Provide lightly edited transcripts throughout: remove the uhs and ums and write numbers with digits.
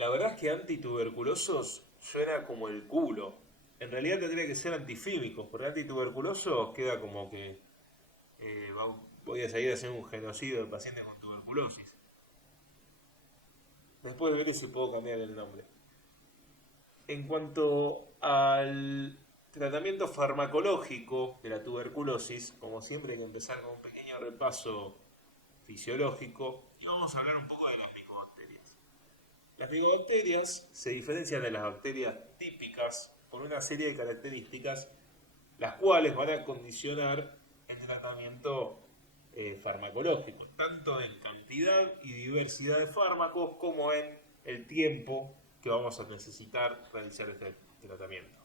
La verdad es que antituberculosos suena como el culo. En realidad tendría que ser antifímicos, porque antituberculosos queda como que voy a salir a hacer un genocidio de pacientes con tuberculosis. Después veré si puedo cambiar el nombre. En cuanto al tratamiento farmacológico de la tuberculosis, como siempre hay que empezar con un pequeño repaso fisiológico y vamos a hablar un poco de las micobacterias. Las micobacterias se diferencian de las bacterias típicas por una serie de características, las cuales van a condicionar el tratamiento farmacológico, tanto en cantidad y diversidad de fármacos como en el tiempo que vamos a necesitar realizar este tratamiento.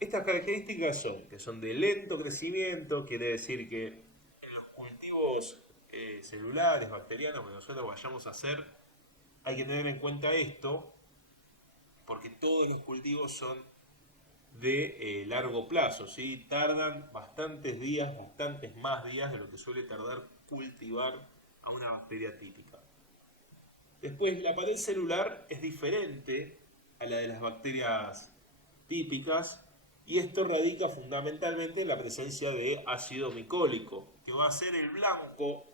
Estas características son que son de lento crecimiento, quiere decir que en los cultivos celulares, bacterianos que nosotros vayamos a hacer, hay que tener en cuenta esto, porque todos los cultivos son de largo plazo, ¿sí? Tardan bastantes días, bastantes más días de lo que suele tardar cultivar a una bacteria típica. Después, la pared celular es diferente a la de las bacterias típicas y esto radica fundamentalmente en la presencia de ácido micólico, que va a ser el blanco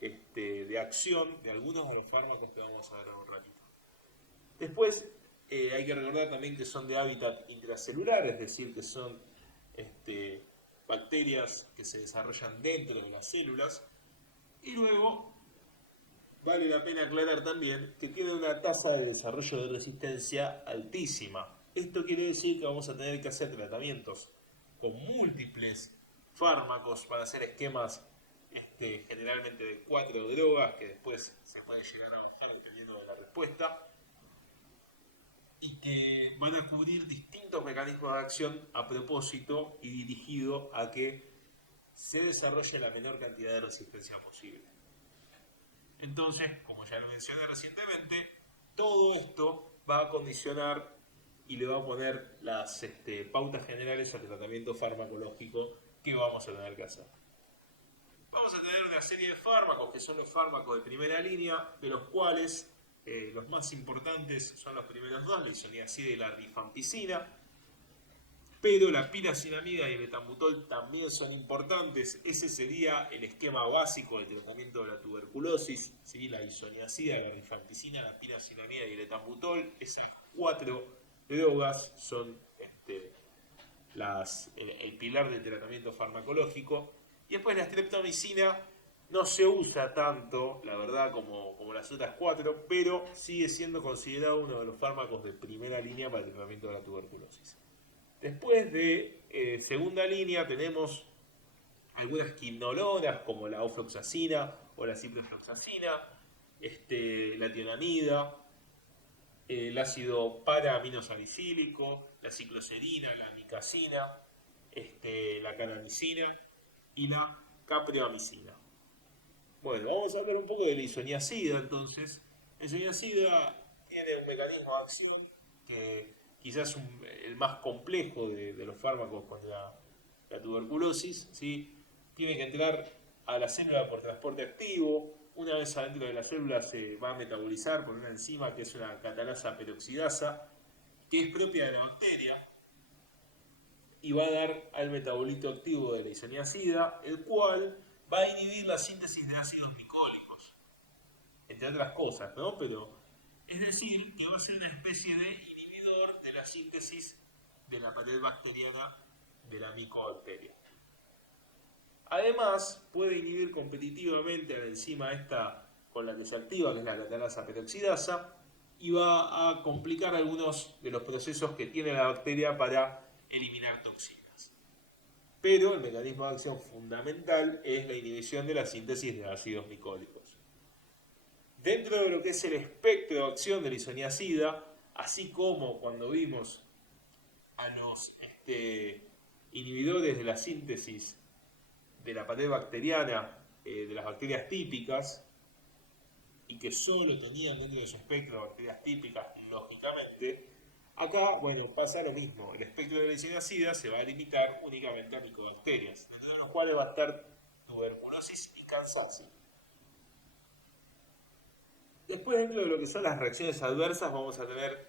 de acción de algunos de los fármacos que vamos a ver en un ratito. Después, hay que recordar también que son de hábitat intracelular, es decir, que son este, bacterias que se desarrollan dentro de las células. Y luego, vale la pena aclarar también que tiene una tasa de desarrollo de resistencia altísima. Esto quiere decir que vamos a tener que hacer tratamientos con múltiples fármacos para hacer esquemas generalmente de 4 drogas que después se puede llegar a bajar dependiendo de la respuesta y que van a cubrir distintos mecanismos de acción a propósito y dirigido a que se desarrolle la menor cantidad de resistencia posible. Entonces, como ya lo mencioné recientemente, todo esto va a condicionar y le va a poner las pautas generales al tratamiento farmacológico que vamos a tener que hacer. Vamos a tener una serie de fármacos que son los fármacos de primera línea, de los cuales los más importantes son los primeros dos, la isoniazida y la rifampicina, pero la piracinamida y el etambutol también son importantes. Ese sería el esquema básico del tratamiento de la tuberculosis, ¿sí? La isoniazida, la rifampicina, la piracinamida y el etambutol. Esas 4 drogas son el pilar del tratamiento farmacológico. Y después la streptomicina no se usa tanto, la verdad, como las otras 4, pero sigue siendo considerado uno de los fármacos de primera línea para el tratamiento de la tuberculosis. Después de segunda línea tenemos algunas quinolonas como la ofloxacina o la ciprofloxacina, la tionamida, el ácido para-aminosalicílico, la cicloserina, la amicacina, la canamicina y la capreamicina. Bueno, vamos a hablar un poco de la isoniazida entonces. La isoniazida tiene un mecanismo de acción que quizás es el más complejo de los fármacos contra la tuberculosis, ¿sí? Tiene que entrar a la célula por transporte activo. Una vez adentro de la célula se va a metabolizar por una enzima que es una catalasa peroxidasa, que es propia de la bacteria, y va a dar al metabolito activo de la isoniazida, el cual va a inhibir la síntesis de ácidos micólicos, entre otras cosas, ¿no? Pero es decir, que va a ser una especie de inhibidor de la síntesis de la pared bacteriana de la micobacteria. Además, puede inhibir competitivamente a la enzima esta con la que se activa, que es la catalasa peroxidasa, y va a complicar algunos de los procesos que tiene la bacteria para eliminar toxinas. Pero el mecanismo de acción fundamental es la inhibición de la síntesis de ácidos micólicos. Dentro de lo que es el espectro de acción de la isoniazida, así como cuando vimos a los inhibidores de la síntesis de la pared bacteriana de las bacterias típicas, y que solo tenían dentro de su espectro bacterias típicas, lógicamente, acá, bueno, pasa lo mismo. El espectro de la isoniazida se va a limitar únicamente a micobacterias, dentro de los cuales va a estar tuberculosis y cansancio. Después, dentro de lo que son las reacciones adversas, vamos a tener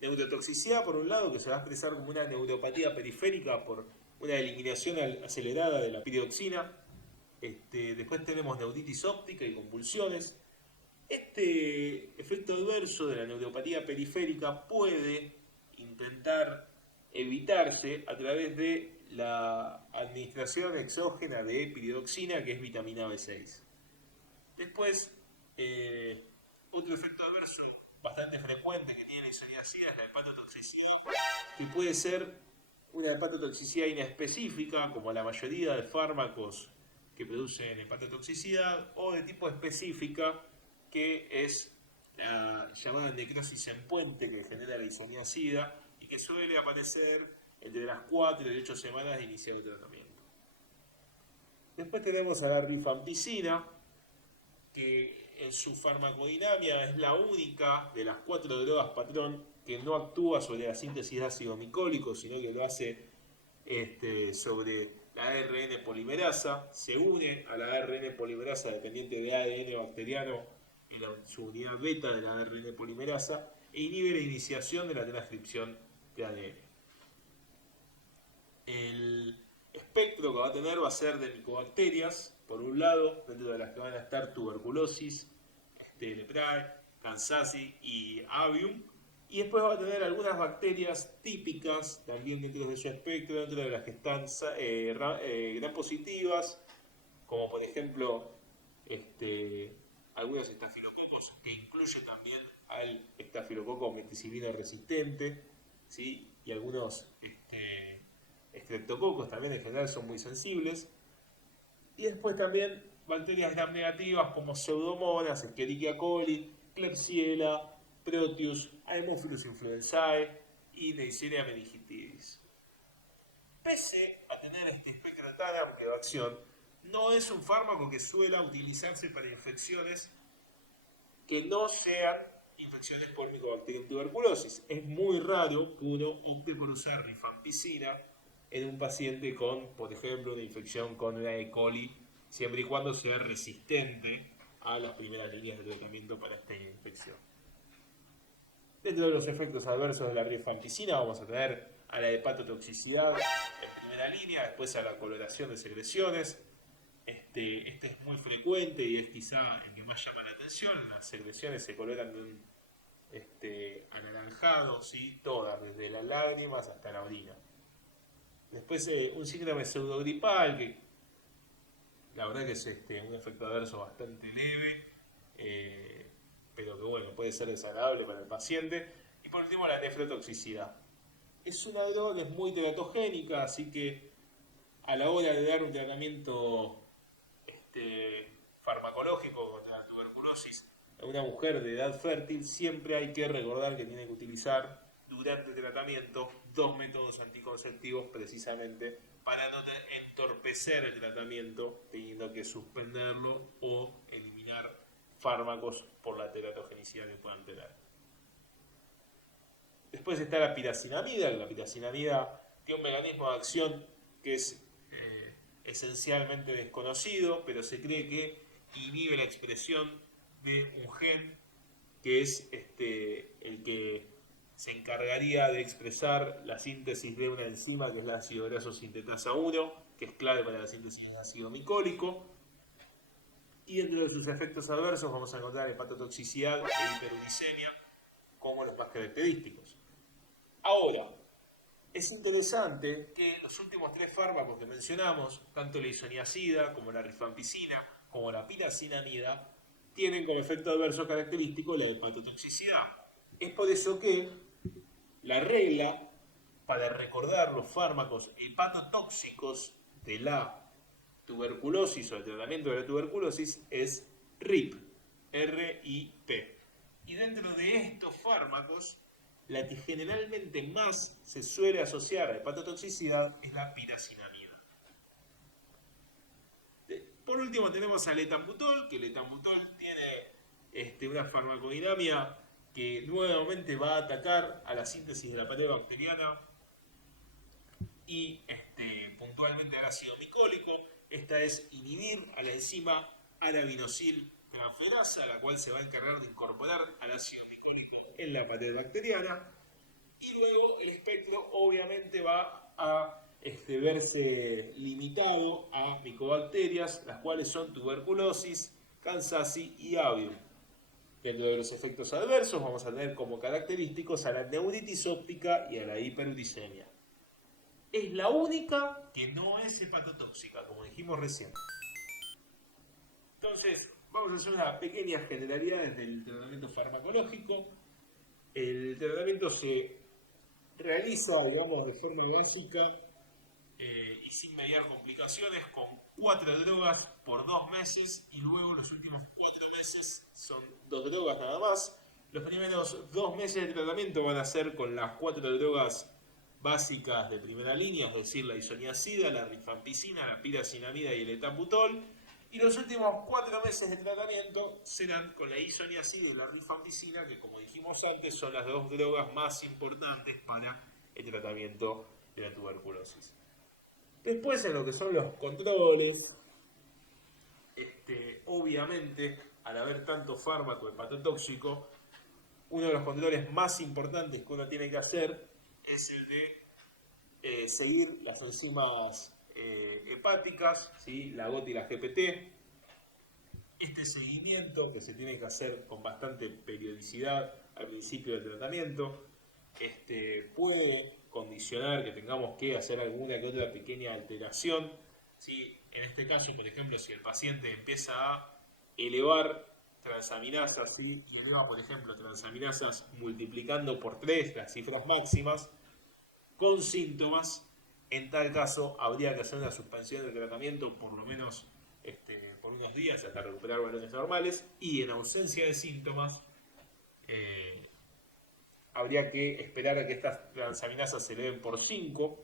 neurotoxicidad por un lado, que se va a expresar como una neuropatía periférica por una eliminación acelerada de la piridoxina. Después tenemos neuritis óptica y convulsiones. Este efecto adverso de la neuropatía periférica puede intentar evitarse a través de la administración exógena de piridoxina, que es vitamina B6. Después, otro efecto adverso bastante frecuente que tiene la isoniazida es la hepatotoxicidad, que puede ser una hepatotoxicidad inespecífica, como la mayoría de fármacos que producen hepatotoxicidad, o de tipo específica, que es la llamada necrosis en puente que genera la isoniazida y que suele aparecer entre las 4 y 8 semanas de iniciar el tratamiento. Después tenemos a la rifampicina, que en su farmacodinámica es la única de las 4 drogas patrón que no actúa sobre la síntesis de ácido micólico, sino que lo hace sobre la ARN polimerasa, se une a la ARN polimerasa dependiente de ADN bacteriano en su unidad beta de la ARN polimerasa e inhibe la iniciación de la transcripción de ADN. El espectro que va a tener va a ser de micobacterias, por un lado, dentro de las que van a estar tuberculosis, leprae, Kansasi y avium, y después va a tener algunas bacterias típicas también dentro de su espectro, dentro de las que están gram positivas, como por ejemplo algunos estafilococos, que incluye también al estafilococo meticilino resistente, ¿sí? Y algunos estreptococos también en general son muy sensibles. Y después también bacterias gram negativas como Pseudomonas, Escherichia coli, Klebsiella, Proteus, Haemophilus influenzae y Neisseria meningitidis. Pese a tener este espectro tan amplio de acción, no es un fármaco que suela utilizarse para infecciones que no sean infecciones por Mycobacterium tuberculosis. Es muy raro que uno opte por usar rifampicina en un paciente con, por ejemplo, una infección con una E. coli, siempre y cuando sea resistente a las primeras líneas de tratamiento para esta infección. Dentro de los efectos adversos de la rifampicina vamos a tener a la hepatotoxicidad en primera línea, después a la coloración de secreciones. Este es muy frecuente y es quizá el que más llama la atención. Las secreciones se coloran de un anaranjado, ¿sí? Todas, desde las lágrimas hasta la orina. Después un síndrome pseudogripal, que la verdad que es un efecto adverso bastante leve, pero que bueno, puede ser desagradable para el paciente. Y por último la nefrotoxicidad. Es una droga que es muy teratogénica, así que a la hora de dar un tratamiento farmacológico contra la tuberculosis a una mujer de edad fértil, siempre hay que recordar que tiene que utilizar durante el tratamiento 2 métodos anticonceptivos precisamente para no entorpecer el tratamiento teniendo que suspenderlo o eliminar fármacos por la teratogenicidad que puedan tener. Después está la piracinamida. La piracinamida tiene un mecanismo de acción que es esencialmente desconocido, pero se cree que inhibe la expresión de un gen que es el que se encargaría de expresar la síntesis de una enzima que es la ácido graso sintetasa 1, que es clave para la síntesis de ácido micólico. Y dentro de sus efectos adversos vamos a encontrar hepatotoxicidad e hiperuricemia como los más característicos. Ahora, es interesante que los últimos 3 fármacos que mencionamos, tanto la isoniazida como la rifampicina, como la piracinamida, tienen como efecto adverso característico la hepatotoxicidad. Es por eso que la regla para recordar los fármacos hepatotóxicos de la tuberculosis o el tratamiento de la tuberculosis es RIP, R-I-P. Y dentro de estos fármacos, la que generalmente más se suele asociar a hepatotoxicidad es la piracinamida. Por último tenemos al etambutol, que el etambutol tiene una farmacodinámica que nuevamente va a atacar a la síntesis de la pared bacteriana y puntualmente al ácido micólico. Esta es inhibir a la enzima arabinosil transferasa, la cual se va a encargar de incorporar al ácido micólico en la pared bacteriana. Y luego el espectro obviamente va a verse limitado a micobacterias, las cuales son tuberculosis, Kansasi y avium. Dentro de los efectos adversos vamos a tener como característicos a la neuritis óptica y a la hiperuricemia. Es la única que no es hepatotóxica, como dijimos recién. Entonces, vamos a hacer una pequeña generalidad del tratamiento farmacológico. El tratamiento se realiza, digamos, de forma básica y sin mediar complicaciones con 4 drogas por 2 meses y luego los últimos 4 meses son 2 drogas nada más. Los primeros 2 meses de tratamiento van a ser con las 4 drogas básicas de primera línea, es decir, la isoniazida, la rifampicina, la piracinamida y el etambutol. Y los últimos 4 meses de tratamiento serán con la isoniazida y la rifampicina, que como dijimos antes son las 2 drogas más importantes para el tratamiento de la tuberculosis. Después en lo que son los controles, obviamente al haber tanto fármaco hepatotóxico, uno de los controles más importantes que uno tiene que hacer es el de seguir las enzimas hepáticas, ¿sí? La GOT y la GPT. Este seguimiento que se tiene que hacer con bastante periodicidad al principio del tratamiento puede condicionar que tengamos que hacer alguna que otra pequeña alteración. ¿Sí? En este caso, por ejemplo, si el paciente empieza a elevar transaminasas, ¿sí? Y eleva, por ejemplo, transaminasas multiplicando por 3 las cifras máximas, con síntomas, en tal caso habría que hacer una suspensión del tratamiento por lo menos por unos días hasta recuperar valores normales, y en ausencia de síntomas habría que esperar a que estas transaminasas se eleven por 5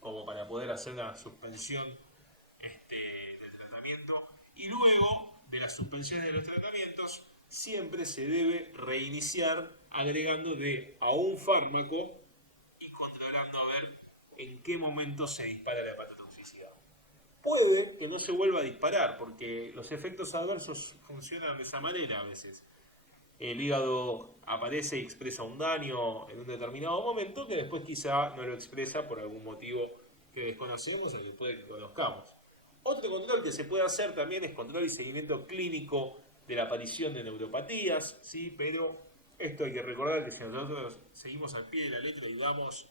como para poder hacer una suspensión del tratamiento. Y luego de las suspensiones de los tratamientos siempre se debe reiniciar agregando a un fármaco y controlando a ver en qué momento se dispara la hepatotoxicidad. Puede que no se vuelva a disparar porque los efectos adversos funcionan de esa manera a veces. El hígado aparece y expresa un daño en un determinado momento que después quizá no lo expresa por algún motivo que desconocemos o después de que conozcamos. Otro control que se puede hacer también es control y seguimiento clínico de la aparición de neuropatías, ¿sí? Pero esto hay que recordar que si nosotros seguimos al pie de la letra y damos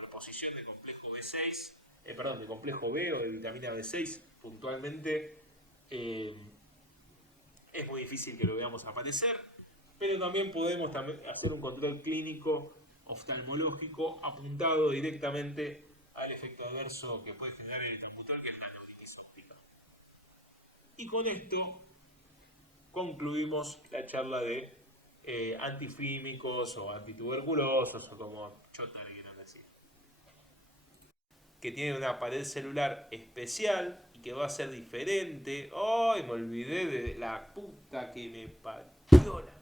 reposición de complejo B6, de complejo B o de vitamina B6 puntualmente, es muy difícil que lo veamos aparecer, pero también podemos hacer un control clínico oftalmológico apuntado directamente al efecto adverso que puede generar el etambutol, que es la neuritis óptica. Y con esto concluimos la charla de antifímicos o antituberculosos o como chota le quieran decir, que tiene una pared celular especial y que va a ser diferente. ¡Ay, me olvidé de la puta que me parió la